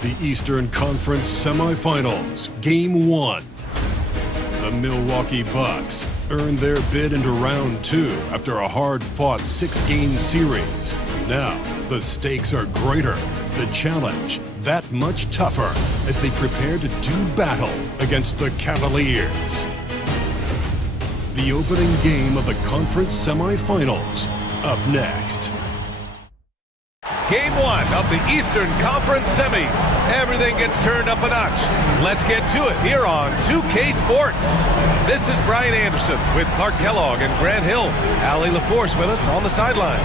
The Eastern Conference Semifinals, Game 1. The Milwaukee Bucks earned their bid into Round 2 after a hard-fought 6-game series. Now, the stakes are greater, the challenge that much tougher as they prepare to do battle against the Cavaliers. The opening game of the conference semifinals, up next. Game 1 of the Eastern Conference Semis. Everything gets turned up a notch. Let's get to it here on 2K Sports. This is Brian Anderson with Clark Kellogg and Grant Hill. Allie LaForce with us on the sidelines.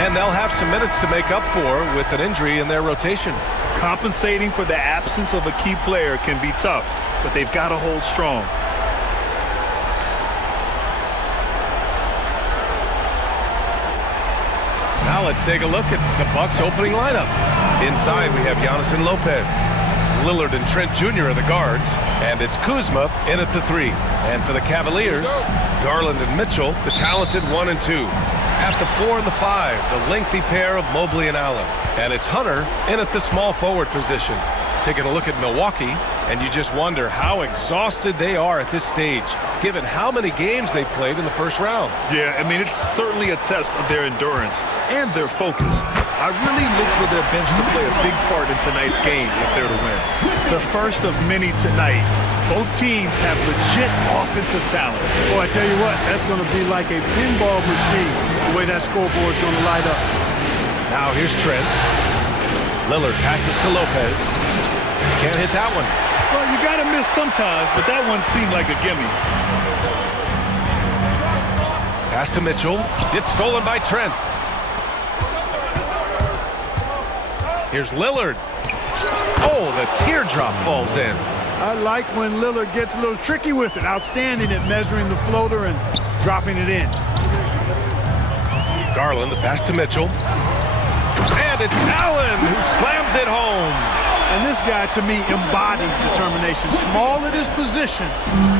And they'll have some minutes to make up for with an injury in their rotation. Compensating for the absence of a key player can be tough, but they've got to hold strong. Now let's take a look at the Bucks' opening lineup. Inside we have Giannis and Lopez. Lillard and Trent Jr. are the guards. And it's Kuzma in at the 3. And for the Cavaliers, Garland and Mitchell, the talented 1 and 2. At the 4 and the 5, the lengthy pair of Mobley and Allen. And it's Hunter in at the small forward position. Taking a look at Milwaukee, and you just wonder how exhausted they are at this stage, given how many games they've played in the first round. Yeah, I mean, it's certainly a test of their endurance and their focus. I really look for their bench to play a big part in tonight's game if they're to win. The first of many tonight. Both teams have legit offensive talent. Boy, I tell you what, that's going to be like a pinball machine, the way that scoreboard's going to light up. Now here's Trent. Lillard passes to Lopez. Can't hit that one. Well, you got to miss sometimes, but that one seemed like a gimme. Pass to Mitchell. It's stolen by Trent. Here's Lillard. Oh, the teardrop falls in. I like when Lillard gets a little tricky with it. Outstanding at measuring the floater and dropping it in. Garland, the pass to Mitchell. And it's Allen who slams it home. And this guy, to me, embodies determination. Small at his position,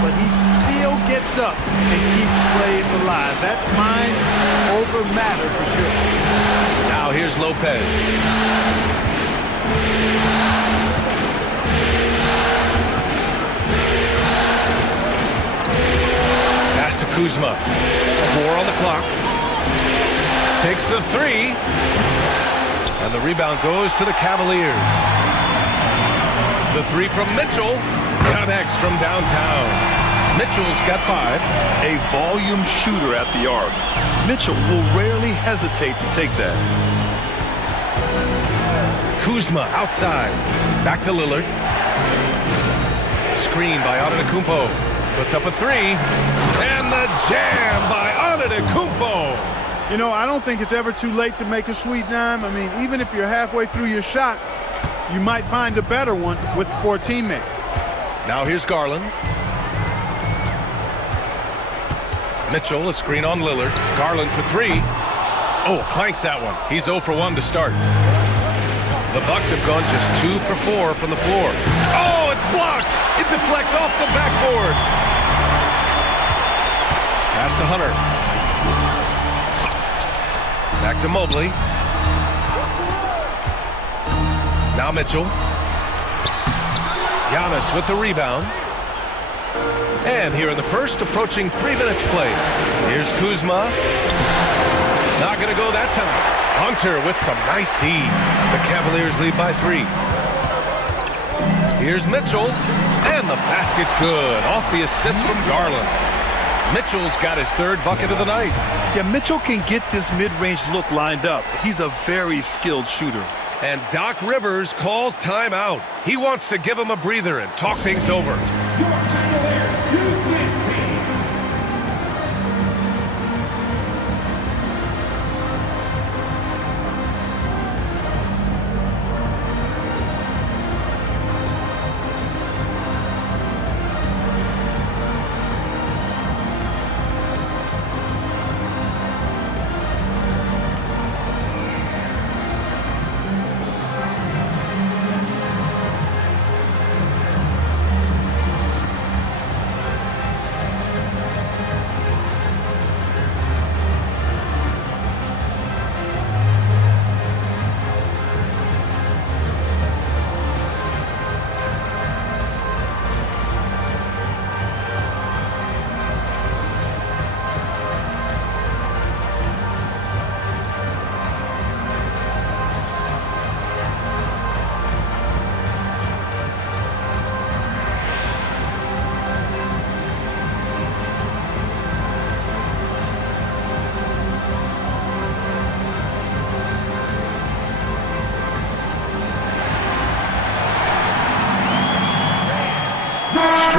but he still gets up and keeps plays alive. That's mind over matter for sure. Now here's Lopez. Pass to Kuzma. 4 on the clock. Takes the 3. And the rebound goes to the Cavaliers. The 3 from Mitchell connects from downtown. Mitchell's got 5. A volume shooter at the arc. Mitchell will rarely hesitate to take that. Kuzma outside. Back to Lillard. Screen by Antetokounmpo. Puts up a 3. And the jam by Antetokounmpo. You know, I don't think it's ever too late to make a sweet dime. I mean, even if you're halfway through your shot, you might find a better one for a teammate. Now here's Garland. Mitchell, a screen on Lillard. Garland for 3. Oh, clanks that one. He's 0 for 1 to start. The Bucks have gone just 2 for 4 from the floor. Oh, it's blocked. It deflects off the backboard. Pass to Hunter. Back to Mobley. Now Mitchell. Giannis with the rebound. And here in the first, approaching 3 minutes played. Here's Kuzma. Not going to go that time. Hunter with some nice D. The Cavaliers lead by 3. Here's Mitchell. And the basket's good. Off the assist from Garland. Mitchell's got his 3rd bucket of the night. Yeah, Mitchell can get this mid-range look lined up. He's a very skilled shooter. And Doc Rivers calls timeout. He wants to give him a breather and talk things over.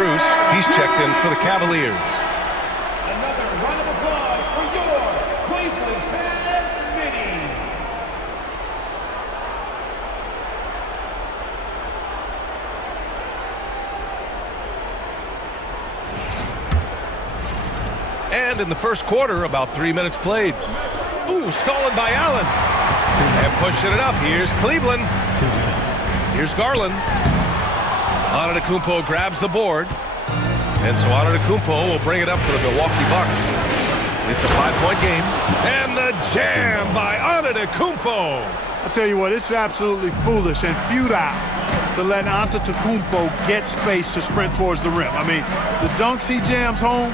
Strus. He's checked in for the Cavaliers. Another round of applause for your Cleveland Cavs minis. And in the first quarter, about 3 minutes played. Ooh, stolen by Allen. And pushing it up. Here's Cleveland. Here's Garland. Antetokounmpo grabs the board. And so Antetokounmpo will bring it up for the Milwaukee Bucks. It's a 5-point game. And the jam by Antetokounmpo. I tell you what, it's absolutely foolish and futile to let Antetokounmpo get space to sprint towards the rim. I mean, the dunks he jams home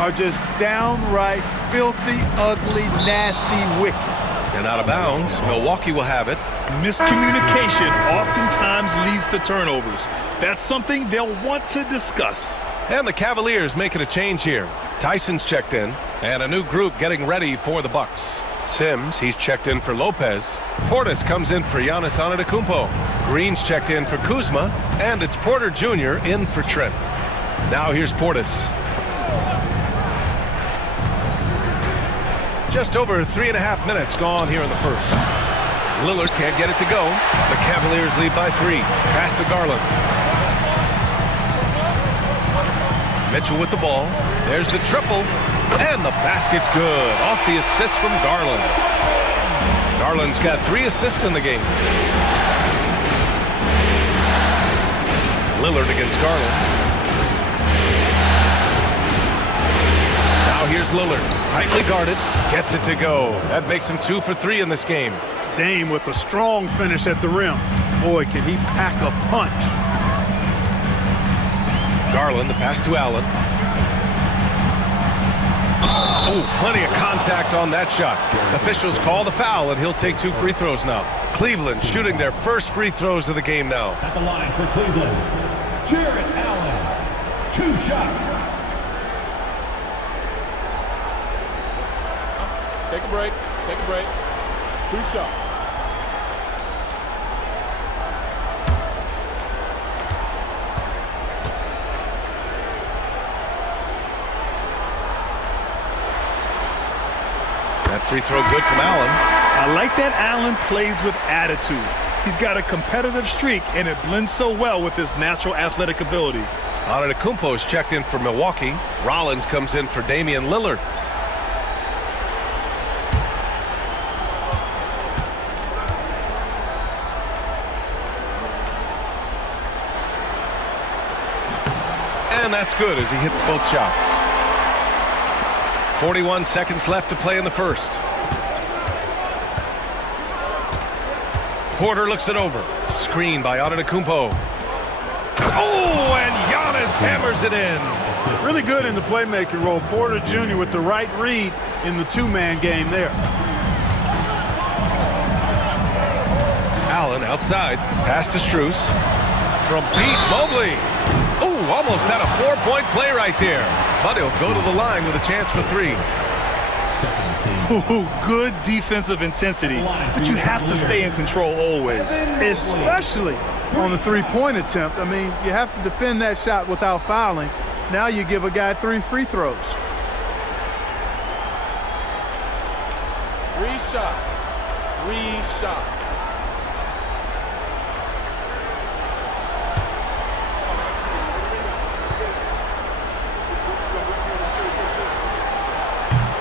are just downright filthy, ugly, nasty, wicked. And out of bounds, Milwaukee will have it. Miscommunication oftentimes leads to turnovers. That's something they'll want to discuss. And the Cavaliers making a change here. Tyson's checked in, and a new group getting ready for the Bucks. Sims, he's checked in for Lopez. Portis comes in for Giannis Antetokounmpo. Green's checked in for Kuzma, and it's Porter Jr. in for Trent. Now here's Portis. Just over 3.5 minutes gone here in the first. Lillard can't get it to go. The Cavaliers lead by 3. Pass to Garland. Mitchell with the ball. There's the triple. And the basket's good. Off the assist from Garland. Garland's got 3 assists in the game. Lillard against Garland. Now here's Lillard. Tightly guarded. Gets it to go. That makes him 2 for 3 in this game. Dame with a strong finish at the rim. Boy, can he pack a punch. Garland, the pass to Allen. Oh, plenty of contact on that shot. Officials call the foul, and he'll take 2 free throws now. Cleveland shooting their first free throws of the game now. At the line for Cleveland, Jarrett Allen. 2 shots. Take a break. Take a break. 2 shots. That free throw good from Allen. I like that Allen plays with attitude. He's got a competitive streak, and it blends so well with his natural athletic ability. Antetokounmpo is checked in for Milwaukee. Rollins comes in for Damian Lillard. And that's good as he hits both shots. 41 seconds left to play in the first. Porter looks it over. Screen by Antetokounmpo. Oh, and Giannis hammers it in. Really good in the playmaking role. Porter Jr. with the right read in the 2-man game there. Allen outside. Pass to Strus. From Pete Mobley. Oh, almost had a 4-point play right there. But he'll go to the line with a chance for 3. Ooh, good defensive intensity, but you have to stay in control always. Especially on the 3-point attempt. I mean, you have to defend that shot without fouling. Now you give a guy 3 free throws. 3 shots. 3 shots.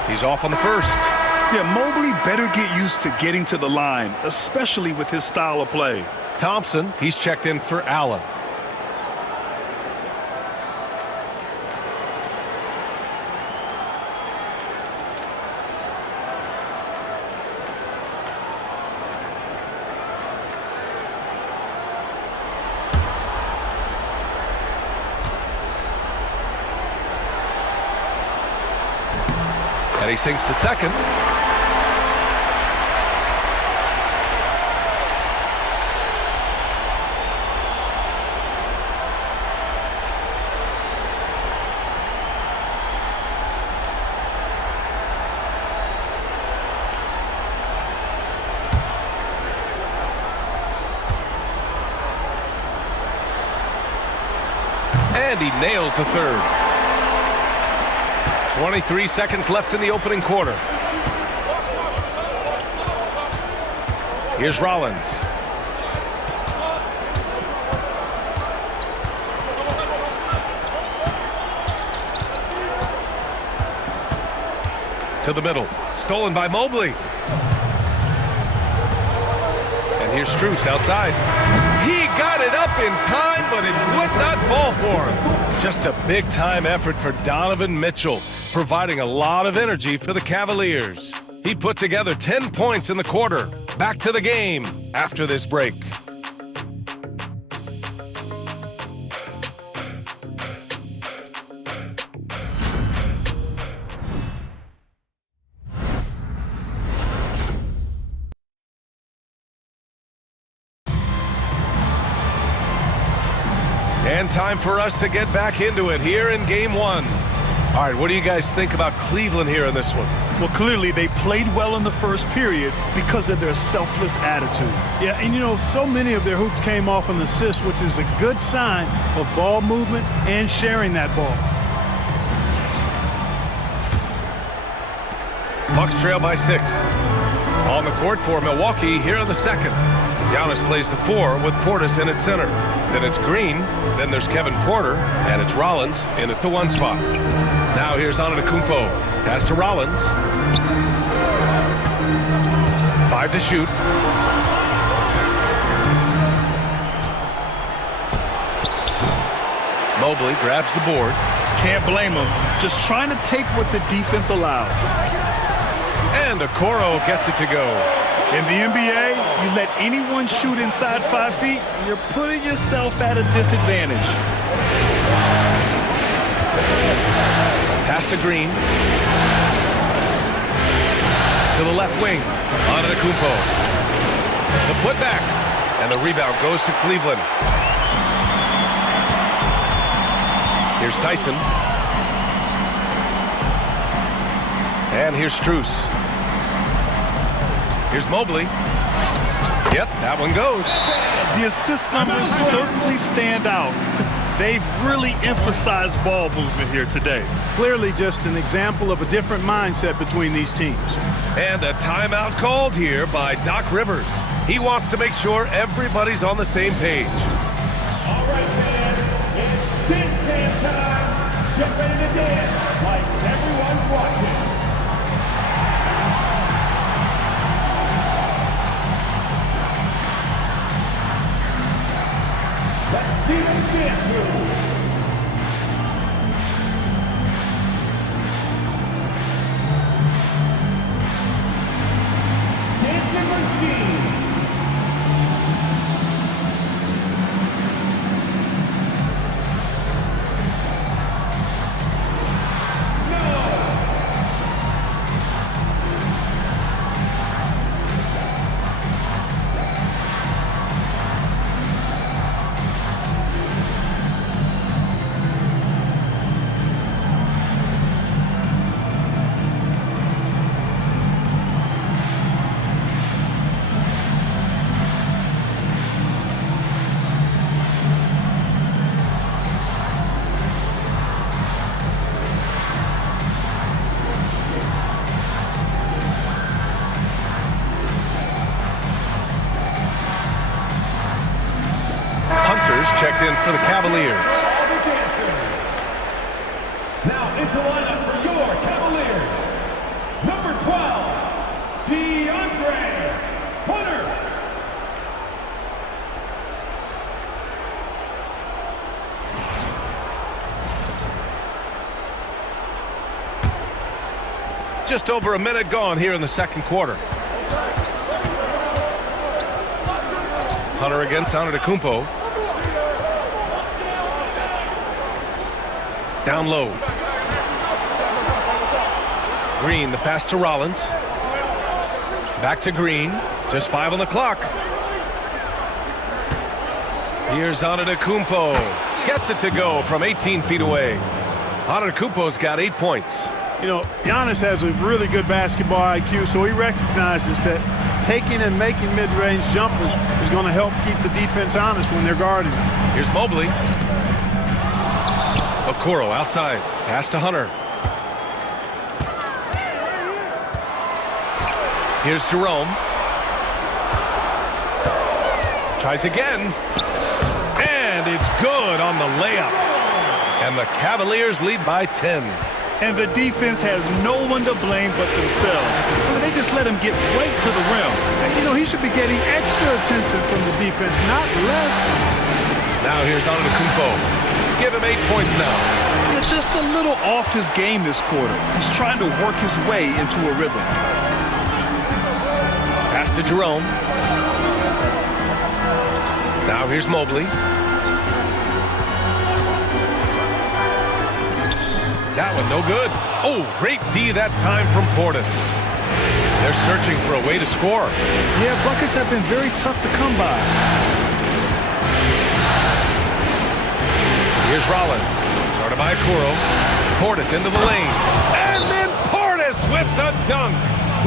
He's off on the first. Yeah, Mobley better get used to getting to the line, especially with his style of play. Thompson, he's checked in for Allen. And he sinks the second. And he nails the third. 23 seconds left in the opening quarter. Here's Rollins. To the middle. Stolen by Mobley. And here's Strus outside. He got it up in time, but it would not fall for him. Just a big-time effort for Donovan Mitchell, providing a lot of energy for the Cavaliers. He put together 10 points in the quarter. Back to the game after this break. And time for us to get back into it here in Game 1. All right, what do you guys think about Cleveland here in this one? Well, clearly they played well in the first period because of their selfless attitude. Yeah, and you know, so many of their hoops came off an assist, which is a good sign of ball movement and sharing that ball. Bucks trail by 6. On the court for Milwaukee here in the second. Giannis plays the 4 with Portis in at center. Then it's Green, then there's Kevin Porter, and it's Rollins in at the 1 spot. Now here's Antetokounmpo. Pass to Rollins. 5 to shoot. Mobley grabs the board. Can't blame him. Just trying to take what the defense allows. And Okoro gets it to go. In the NBA, you let anyone shoot inside 5 feet, you're putting yourself at a disadvantage. Pass to Green. To the left wing. Antetokounmpo. The putback. And the rebound goes to Cleveland. Here's Tyson. And here's Strus. Here's Mobley. Yep, that one goes. The assist numbers certainly stand out. They've really emphasized ball movement here today. Clearly just an example of a different mindset between these teams. And a timeout called here by Doc Rivers. He wants to make sure everybody's on the same page. All right, fans, it's dance dance time. Get ready to dance like everyone's watching. Let's see them dance through. Dancing machine. Checked in for the Cavaliers. Now into lineup for your Cavaliers. Number 12, DeAndre Hunter. Just over a minute gone here in the second quarter. Hunter against Antetokounmpo. Down low. Green, the pass to Rollins. Back to Green. Just 5 on the clock. Here's Antetokounmpo. Gets it to go from 18 feet away. Antetokounmpo's got 8 points. You know, Giannis has a really good basketball IQ, so he recognizes that taking and making mid-range jumpers is going to help keep the defense honest when they're guarding. Here's Mobley. Okoro outside. Pass to Hunter. Here's Jerome. Tries again. And it's good on the layup. And the Cavaliers lead by 10. And the defense has no one to blame but themselves. I mean, they just let him get right to the rim. And, you know, he should be getting extra attention from the defense, not less. Now here's Antetokounmpo. Give him 8 points now. Yeah, just a little off his game this quarter. He's trying to work his way into a rhythm. Pass to Jerome. Now here's Mobley. That one no good. Oh, great D that time from Portis. They're searching for a way to score. Yeah, buckets have been very tough to come by. Here's Rollins. Started by Okoro. Portis into the lane. And then Portis with the dunk.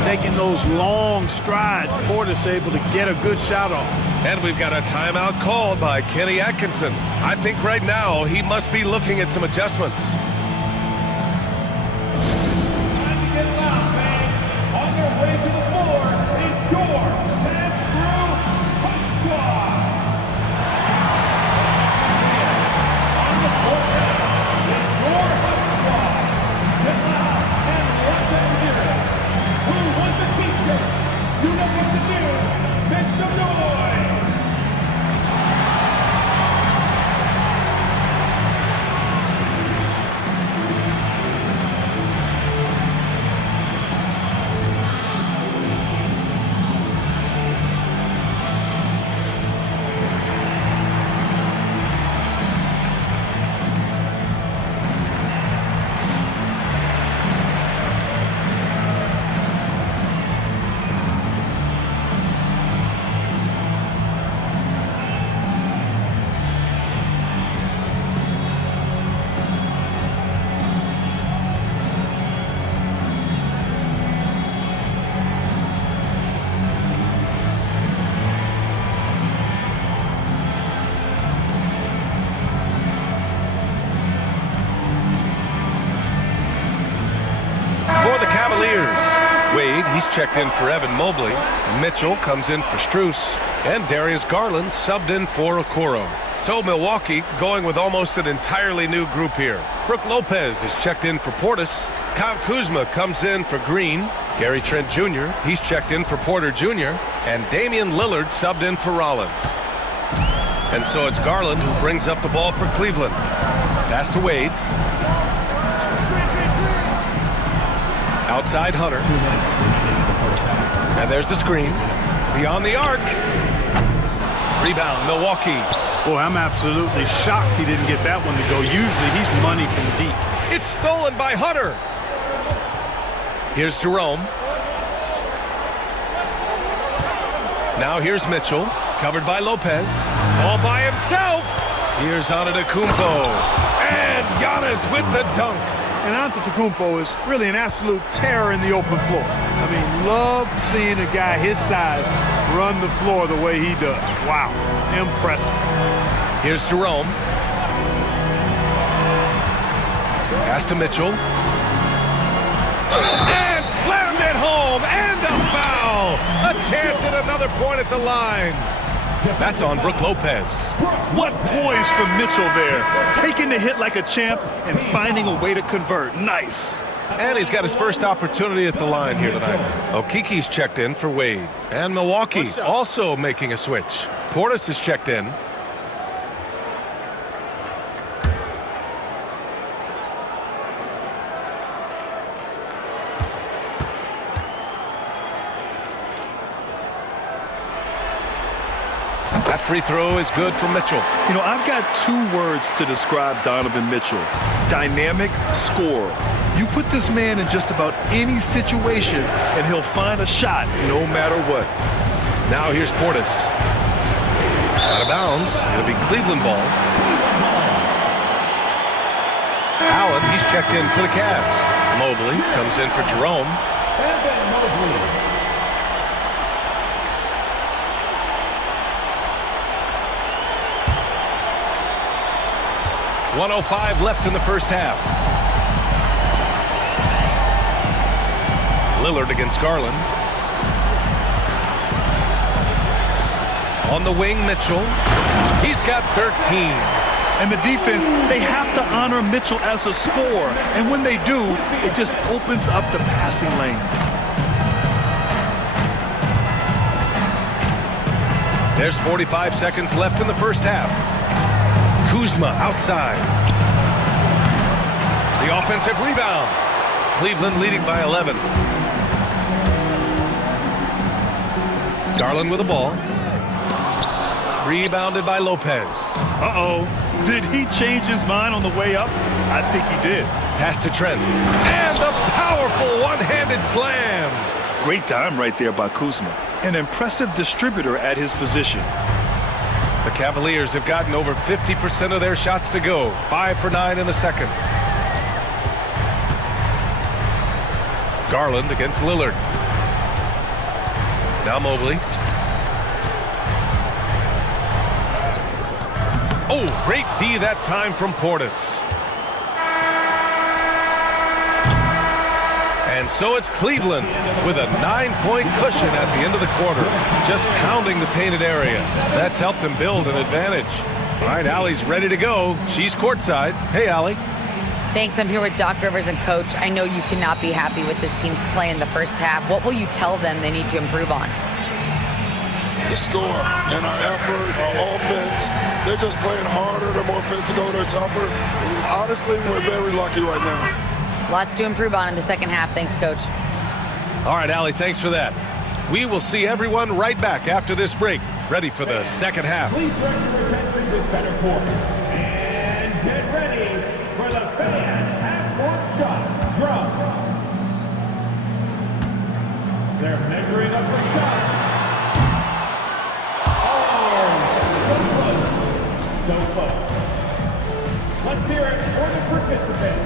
Taking those long strides, Portis able to get a good shot off. And we've got a timeout called by Kenny Atkinson. I think right now he must be looking at some adjustments. Way to the floor is your Pass Through Hot Squad. On the floor now is your Hot Squad. Get loud and let them hear it. Who wants a t-shirt? You know what to do. Make some noise. For the Cavaliers, Wade, he's checked in for Evan Mobley. Mitchell comes in for Strus. And Darius Garland subbed in for Okoro. So Milwaukee going with almost an entirely new group here. Brook Lopez is checked in for Portis. Kyle Kuzma comes in for Green. Gary Trent Jr., he's checked in for Porter Jr. And Damian Lillard subbed in for Rollins. And so it's Garland who brings up the ball for Cleveland. Pass to Wade. Outside Hunter. And there's the screen. Beyond the arc. Rebound, Milwaukee. Boy, I'm absolutely shocked he didn't get that one to go. Usually he's money from deep. It's stolen by Hunter. Here's Jerome. Now here's Mitchell. Covered by Lopez. All by himself. Here's Antetokounmpo. And Giannis with the dunk. And Antetokounmpo is really an absolute terror in the open floor. I mean, love seeing a guy his side run the floor the way he does. Wow, impressive. Here's Jerome. Pass to Mitchell. And slammed it home. And a foul. A chance at another point at the line. That's on Brook Lopez. What poise from Mitchell there. Taking the hit like a champ and finding a way to convert. Nice. And he's got his first opportunity at the line here tonight. Okiki's checked in for Wade. And Milwaukee also making a switch. Portis is checked in. That free throw is good for Mitchell. You know, I've got 2 words to describe Donovan Mitchell. Dynamic scorer. You put this man in just about any situation, and he'll find a shot no matter what. Now here's Portis. Out of bounds. It'll be Cleveland ball. Allen, he's checked in for the Cavs. Mobley comes in for Jerome. And then Mobley. 1:05 left in the first half. Lillard against Garland. On the wing, Mitchell. He's got 13. And the defense, they have to honor Mitchell as a scorer. And when they do, it just opens up the passing lanes. There's 45 seconds left in the first half. Kuzma outside. The offensive rebound. Cleveland leading by 11. Garland with the ball. Rebounded by Lopez. Uh-oh. Did he change his mind on the way up? I think he did. Pass to Trent. And the powerful one-handed slam. Great time right there by Kuzma. An impressive distributor at his position. The Cavaliers have gotten over 50% of their shots to go. 5 for 9 in the second. Garland against Lillard. Now Mobley. Oh, great D that time from Portis. And so it's Cleveland with a 9-point cushion at the end of the quarter, just pounding the painted area. That's helped them build an advantage. All right, Allie's ready to go. She's courtside. Hey, Allie. Thanks. I'm here with Doc Rivers and Coach. I know you cannot be happy with this team's play in the first half. What will you tell them they need to improve on? The score and our effort, our offense. They're just playing harder. They're more physical. They're tougher. Honestly, we're very lucky right now. Lots to improve on in the second half. Thanks, Coach. All right, Allie, thanks for that. We will see everyone right back after this break, ready for the second half. Please direct your attention to center court. And get ready for the fan half-court shot drums. They're measuring up the shot. So close. Let's hear it for the participants.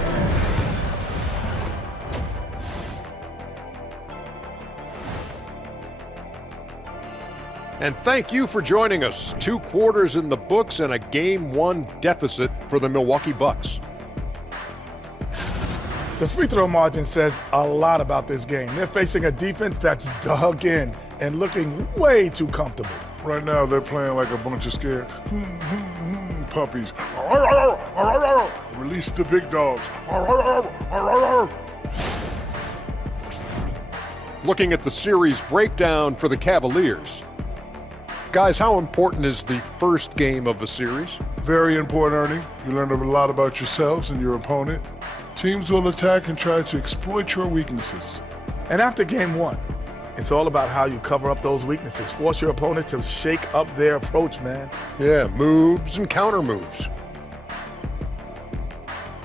And thank you for joining us. 2 quarters in the books and a Game 1 deficit for the Milwaukee Bucks. The free throw margin says a lot about this game. They're facing a defense that's dug in and looking way too comfortable. Right now, they're playing like a bunch of scared puppies. Release the big dogs. Looking at the series breakdown for the Cavaliers. Guys, how important is the first game of the series? Very important, Ernie. You learn a lot about yourselves and your opponent. Teams will attack and try to exploit your weaknesses. And after game 1, it's all about how you cover up those weaknesses. Force your opponent to shake up their approach, man. Yeah, moves and counter moves.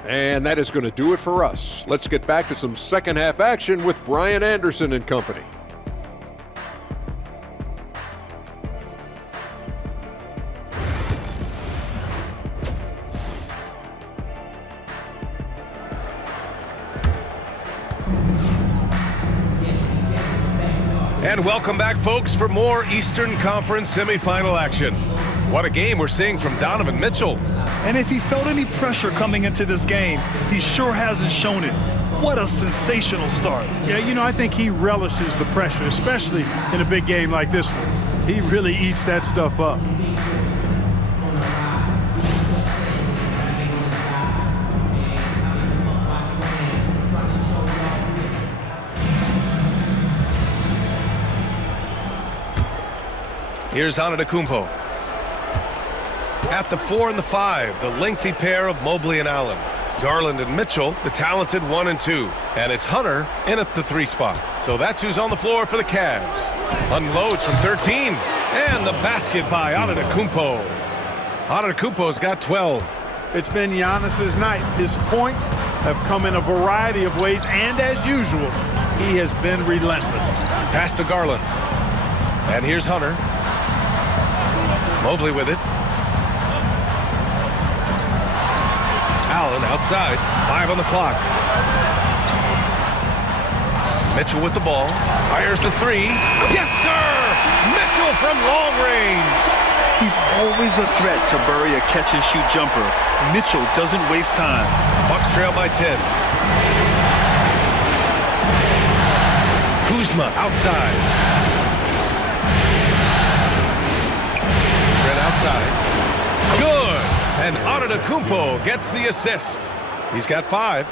And that is going to do it for us. Let's get back to some second half action with Brian Anderson and company. And welcome back, folks, for more Eastern Conference semifinal action. What a game we're seeing from Donovan Mitchell. And if he felt any pressure coming into this game, he sure hasn't shown it. What a sensational start. Yeah, you know, I think he relishes the pressure, especially in a big game like this one. He really eats that stuff up. Here's Antetokounmpo. At the 4 and the 5, the lengthy pair of Mobley and Allen. Garland and Mitchell, the talented 1 and 2. And it's Hunter in at the 3 spot. So that's who's on the floor for the Cavs. Unloads from 13. And the basket by Antetokounmpo. Antetokounmpo's got 12. It's been Giannis's night. His points have come in a variety of ways, and as usual, he has been relentless. Pass to Garland. And here's Hunter. Mobley with it. Allen outside. 5 on the clock. Mitchell with the ball. Fires the 3. Yes, sir! Mitchell from long range. He's always a threat to bury a catch-and-shoot jumper. Mitchell doesn't waste time. Bucks trail by 10. Kuzma outside. Trent outside. Good! And Antetokounmpo gets the assist. He's got 5.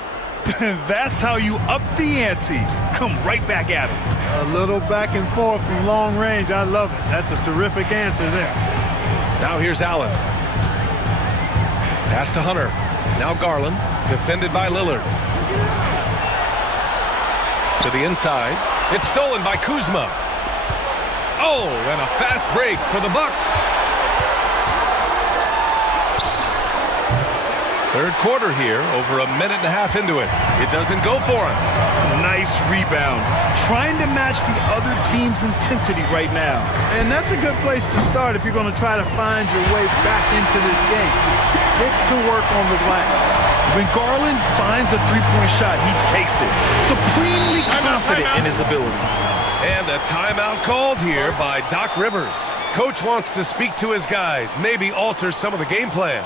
That's how you up the ante. Come right back at him. A little back and forth from long range. I love it. That's a terrific answer there. Now here's Allen. Pass to Hunter. Now Garland, defended by Lillard. To the inside. It's stolen by Kuzma. Oh, and a fast break for the Bucks. Third quarter here, over a minute and a half into it. It doesn't go for him. Nice rebound. Trying to match the other team's intensity right now. And that's a good place to start if you're going to try to find your way back into this game. Get to work on the glass. When Garland finds a three-point shot, he takes it. Supremely confident in his abilities. And a timeout called here by Doc Rivers. Coach wants to speak to his guys, maybe alter some of the game plan.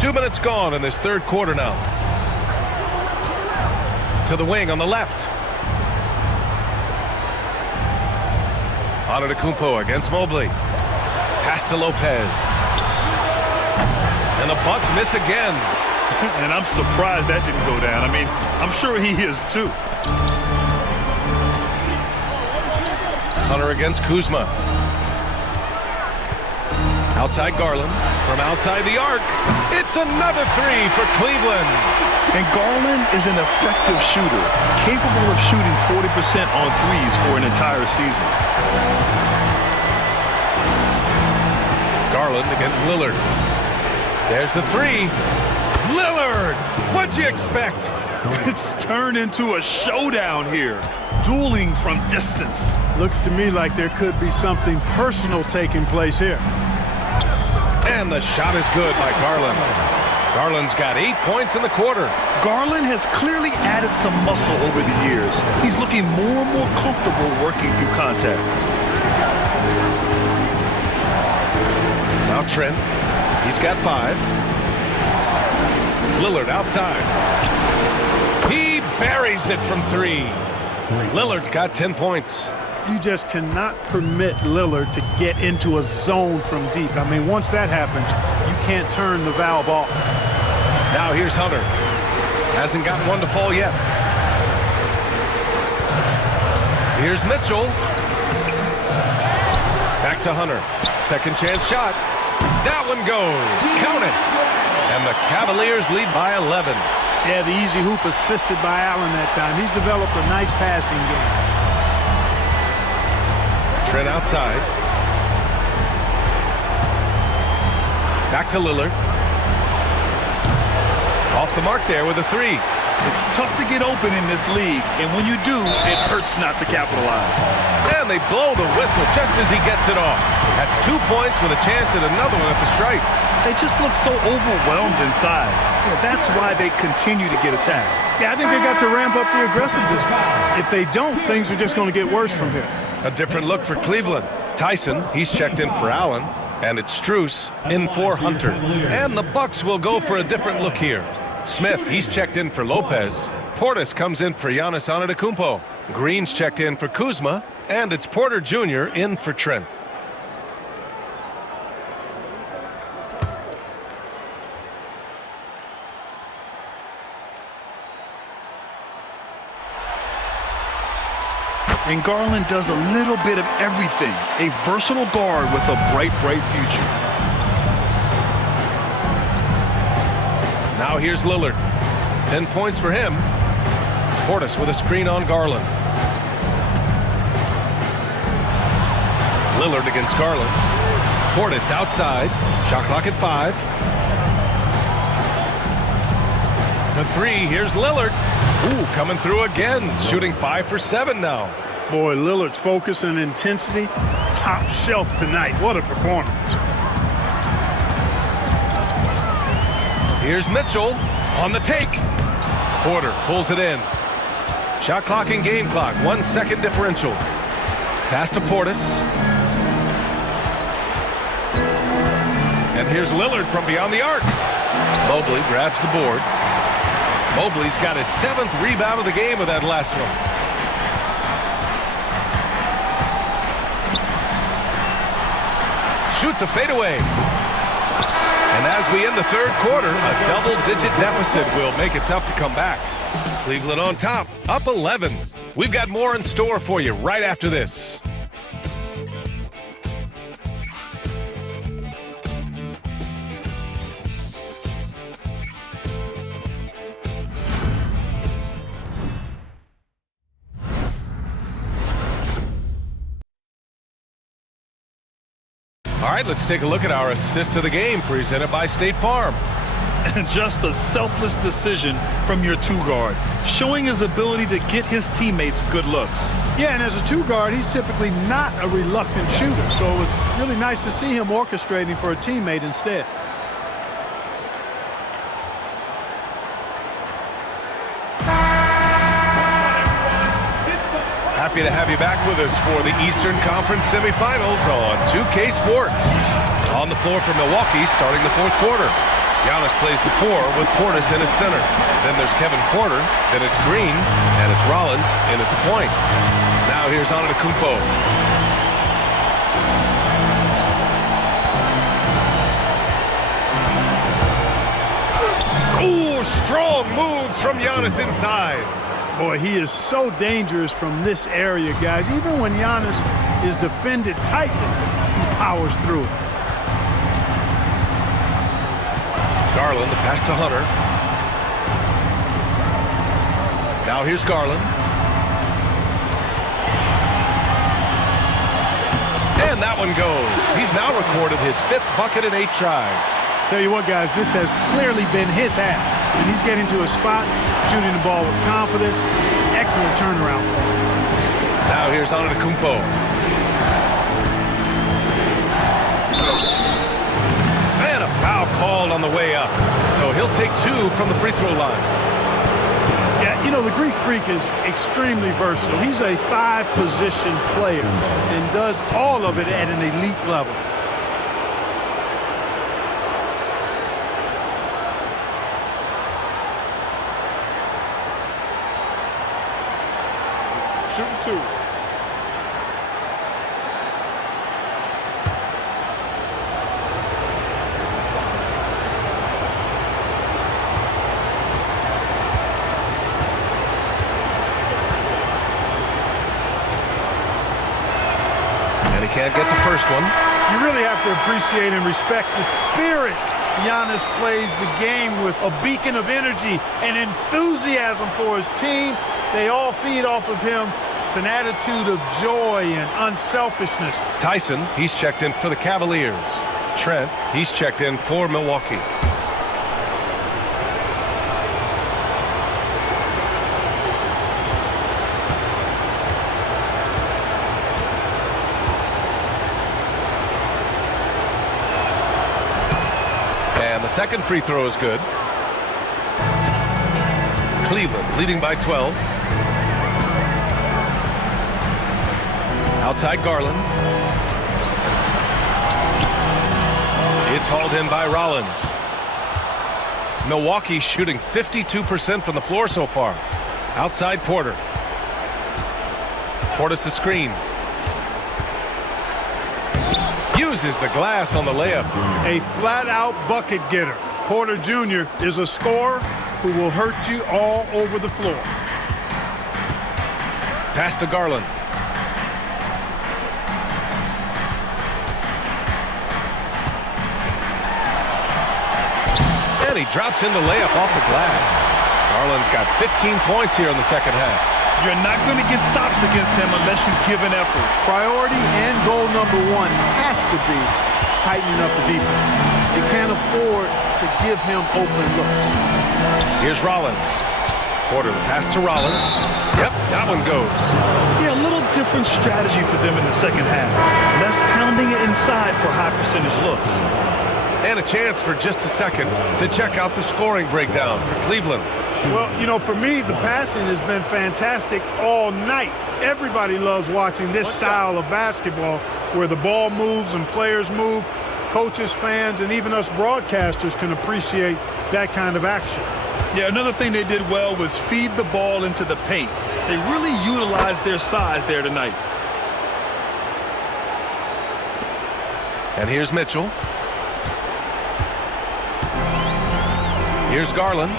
Two minutes gone in this third quarter now. To the wing on the left. Antetokounmpo against Mobley. Pass to Lopez. And the Bucks miss again. And I'm surprised that didn't go down. I mean, I'm sure he is too. Hunter against Kuzma. Outside Garland. From outside the arc. It's another three for Cleveland. And Garland is an effective shooter, capable of shooting 40% on threes for an entire season. Garland against Lillard. There's the three. Lillard! What'd you expect? It's turned into a showdown here. Dueling from distance. Looks to me like there could be something personal taking place here. And the shot is good by Garland. Garland's got 8 points in the quarter. Garland has clearly added some muscle over the years. He's looking more and more comfortable working through contact. Now Trent. He's got 5. Lillard outside. He buries it from 3. Lillard's got 10 points. You just cannot permit Lillard to get into a zone from deep. I mean, once that happens, you can't turn the valve off. Now here's Hunter. Hasn't gotten one to fall yet. Here's Mitchell. Back to Hunter. Second chance shot. That one goes. Count it. And the Cavaliers lead by 11. Yeah, the easy hoop assisted by Allen that time. He's developed a nice passing game. Trent outside. Back to Lillard. Off the mark there with a three. It's tough to get open in this league, and when you do, it hurts not to capitalize. And they blow the whistle just as he gets it off. That's 2 points with a chance at another one at the stripe. They just look so overwhelmed inside. That's why they continue to get attacked. Yeah, I think they got to ramp up the aggressiveness. If they don't, things are just going to get worse from here. A different look for Cleveland. Tyson, he's checked in for Allen, and it's Strus in for Hunter. And the Bucks will go for a different look here. Smith, he's checked in for Lopez. Portis comes in for Giannis Antetokounmpo. Green's checked in for Kuzma, and it's Porter Jr. in for Trent. And Garland does a little bit of everything. A versatile guard with a bright, bright future. Now here's Lillard. 10 points for him. Portis with a screen on Garland. Lillard against Garland. Portis outside. Shot clock at 5. For 3, here's Lillard. Ooh, coming through again. Shooting 5 for 7 now. Boy, Lillard's focus and intensity, top shelf tonight. What a performance. Here's Mitchell on the take. Porter pulls it in. Shot clock and game clock. 1 second differential. Pass to Portis. And here's Lillard from beyond the arc. Mobley grabs the board. Mobley's got his 7th rebound of the game with that last one. Shoots a fadeaway. And as we end the third quarter, a double-digit deficit will make it tough to come back. Cleveland on top, up 11. We've got more in store for you right after this. All right, let's take a look at our assist of the game presented by State Farm. And just a selfless decision from your 2-guard, showing his ability to get his teammates good looks. Yeah, and as a 2-guard, he's typically not a reluctant shooter, so it was really nice to see him orchestrating for a teammate instead. Happy to have you back with us for the Eastern Conference semifinals on 2K Sports. On the floor for Milwaukee, starting the fourth quarter. Giannis plays the 4 with Portis in at center. Then there's Kevin Porter, then it's Green, and it's Rollins in at the point. Now here's Antetokounmpo. Ooh, strong move from Giannis inside. Boy, he is so dangerous from this area, guys. Even when Giannis is defended tightly, he powers through it. Garland, the pass to Hunter. Now here's Garland. And that one goes. He's now recorded his 5th bucket in 8 tries. Tell you what, guys, this has clearly been his half. And he's getting to a spot, shooting the ball with confidence. Excellent turnaround for him. Now here's Antetokounmpo. And a foul called on the way up. So he'll take 2 from the free throw line. Yeah, you know, the Greek Freak is extremely versatile. He's a 5-position player and does all of it at an elite level. Shooting 2. And he can't get the first one. You really have to appreciate and respect the spirit Giannis plays the game with, a beacon of energy and enthusiasm for his team. They all feed off of him. an attitude of joy and unselfishness. Tyson, he's checked in for the Cavaliers. Trent, he's checked in for Milwaukee. And the second free throw is good. Cleveland leading by 12. Outside Garland. It's hauled in by Rollins. Milwaukee shooting 52% from the floor so far. Outside Porter. Portis' screen. Uses the glass on the layup. A flat-out bucket getter. Porter Jr. is a scorer who will hurt you all over the floor. Pass to Garland. And he drops in the layup off the glass. Garland's got 15 points here in the second half. You're not going to get stops against him unless you give an effort. Priority and goal number one has to be tightening up the defense. You can't afford to give him open looks. Here's Rollins. Porter, the pass to Rollins. Yep, that one goes. Yeah, a little different strategy for them in the second half. Less pounding it inside for high percentage looks. And a chance for just a second to check out the scoring breakdown for Cleveland. Well, you know, for me, the passing has been fantastic all night. Everybody loves watching this style of basketball where the ball moves and players move. Coaches, fans, and even us broadcasters can appreciate that kind of action. Yeah, another thing they did well was feed the ball into the paint. They really utilized their size there tonight. And here's Mitchell. Here's Garland.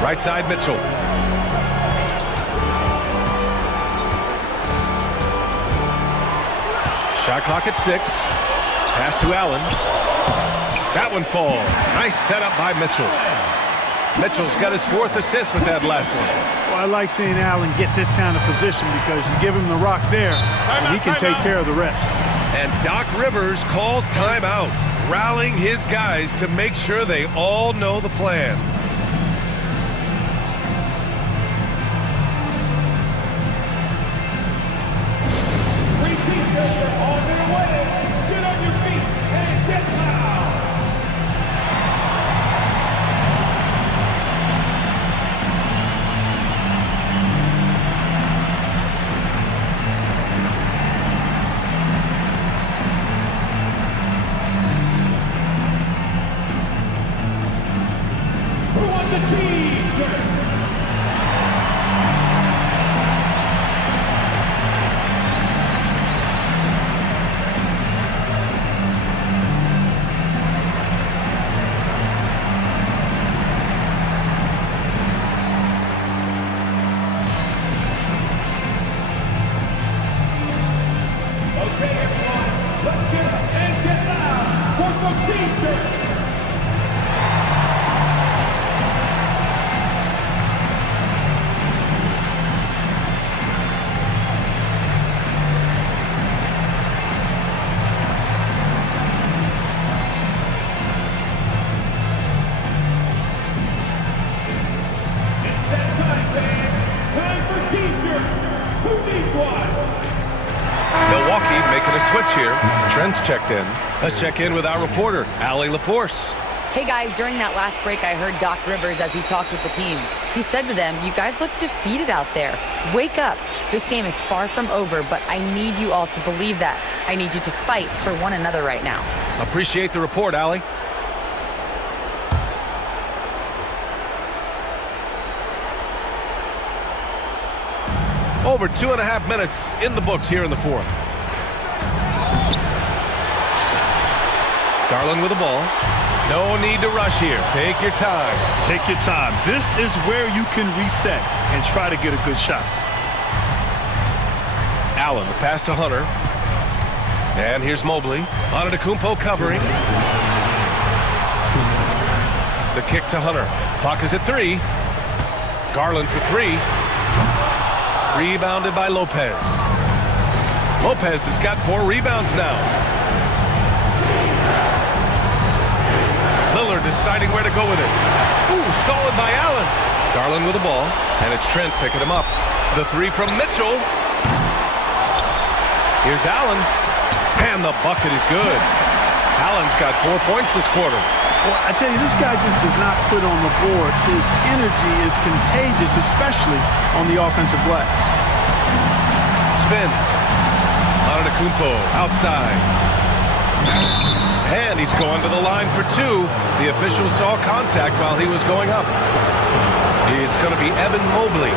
Right side Mitchell. Shot clock at 6. Pass to Allen. That one falls. Nice setup by Mitchell. Mitchell's got his 4th assist with that last one. Well, I like seeing Allen get this kind of position because you give him the rock there, and he can take care of the rest. And Doc Rivers calls timeout, rallying his guys to make sure they all know the plan. Milwaukee making a switch here. Trent's checked in. Let's check in with our reporter, Allie LaForce. Hey guys, during that last break, I heard Doc Rivers as he talked with the team. He said to them, you guys look defeated out there. Wake up. This game is far from over, but I need you all to believe that. I need you to fight for one another right now. Appreciate the report, Allie. Over 2.5 minutes in the books here in the 4th. Garland with the ball. No need to rush here. Take your time. Take your time. This is where you can reset and try to get a good shot. Allen, the pass to Hunter. And here's Mobley. Antetokounmpo covering. The kick to Hunter. Clock is at 3. Garland for three. Rebounded by Lopez. Lopez has got 4 rebounds now. Lillard deciding where to go with it. Ooh, stolen by Allen. Garland with the ball, and it's Trent picking him up. The three from Mitchell. Here's Allen, and the bucket is good. Allen's got 4 points this quarter. Well, I tell you, this guy just does not quit on the boards. His energy is contagious, especially on the offensive glass. Spins. Antetokounmpo outside. And he's going to the line for 2. The official saw contact while he was going up. It's going to be Evan Mobley.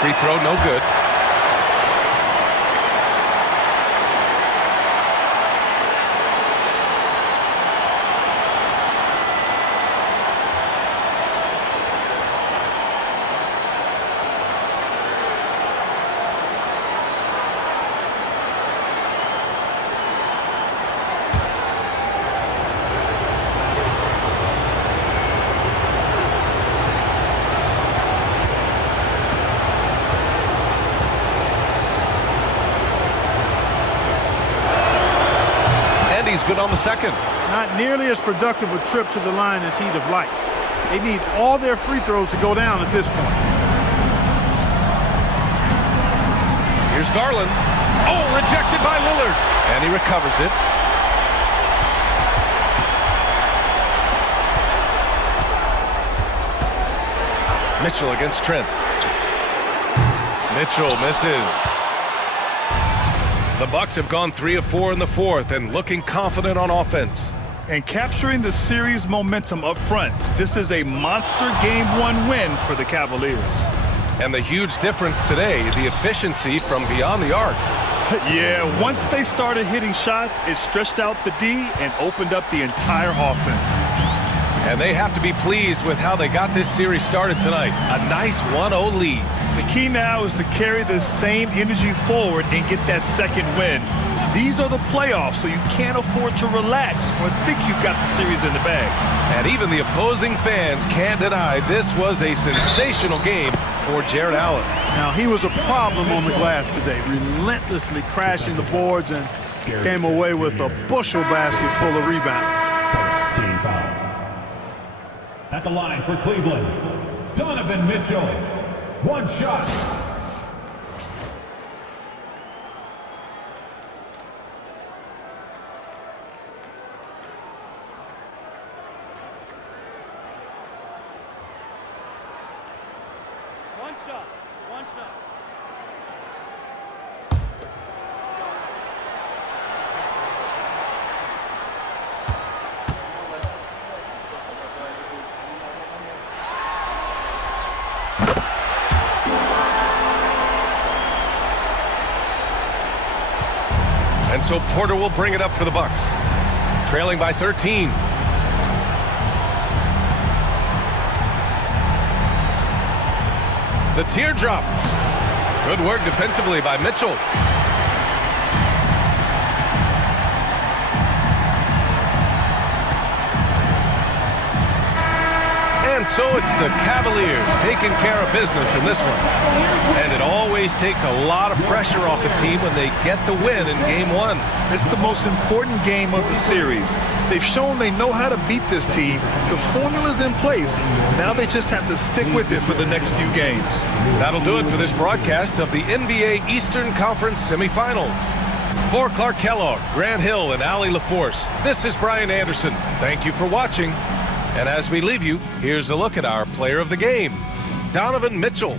Free throw, no good. He's good on the second. Not nearly as productive a trip to the line as he'd have liked. They need all their free throws to go down at this point. Here's Garland. Oh, rejected by Lillard. And he recovers it. Mitchell against Trent. Mitchell misses. The Bucks have gone 3 of 4 in the fourth and looking confident on offense. And capturing the series momentum up front. This is a monster Game 1 win for the Cavaliers. And the huge difference today, the efficiency from beyond the arc. Yeah, once they started hitting shots, it stretched out the D and opened up the entire offense. And they have to be pleased with how they got this series started tonight. A nice 1-0 lead. The key now is to carry the same energy forward and get that second win. These are the playoffs, so you can't afford to relax or think you've got the series in the bag. And even the opposing fans can't deny this was a sensational game for Jared Allen. Now, he was a problem on the glass today, relentlessly crashing the boards and came away with a bushel basket full of rebounds. Team foul. At the line for Cleveland, Donovan Mitchell. 1 shot. One shot. And so Porter will bring it up for the Bucks. Trailing by 13. The teardrop. Good work defensively by Mitchell. And so it's the Cavaliers taking care of business in this one. And it always takes a lot of pressure off a team when they get the win in Game 1. It's the most important game of the series. They've shown they know how to beat this team. The formula's in place. Now they just have to stick with it for the next few games. That'll do it for this broadcast of the NBA Eastern Conference semifinals. For Clark Kellogg, Grant Hill, and Allie LaForce, this is Brian Anderson. Thank you for watching. And as we leave you, here's a look at our player of the game, Donovan Mitchell.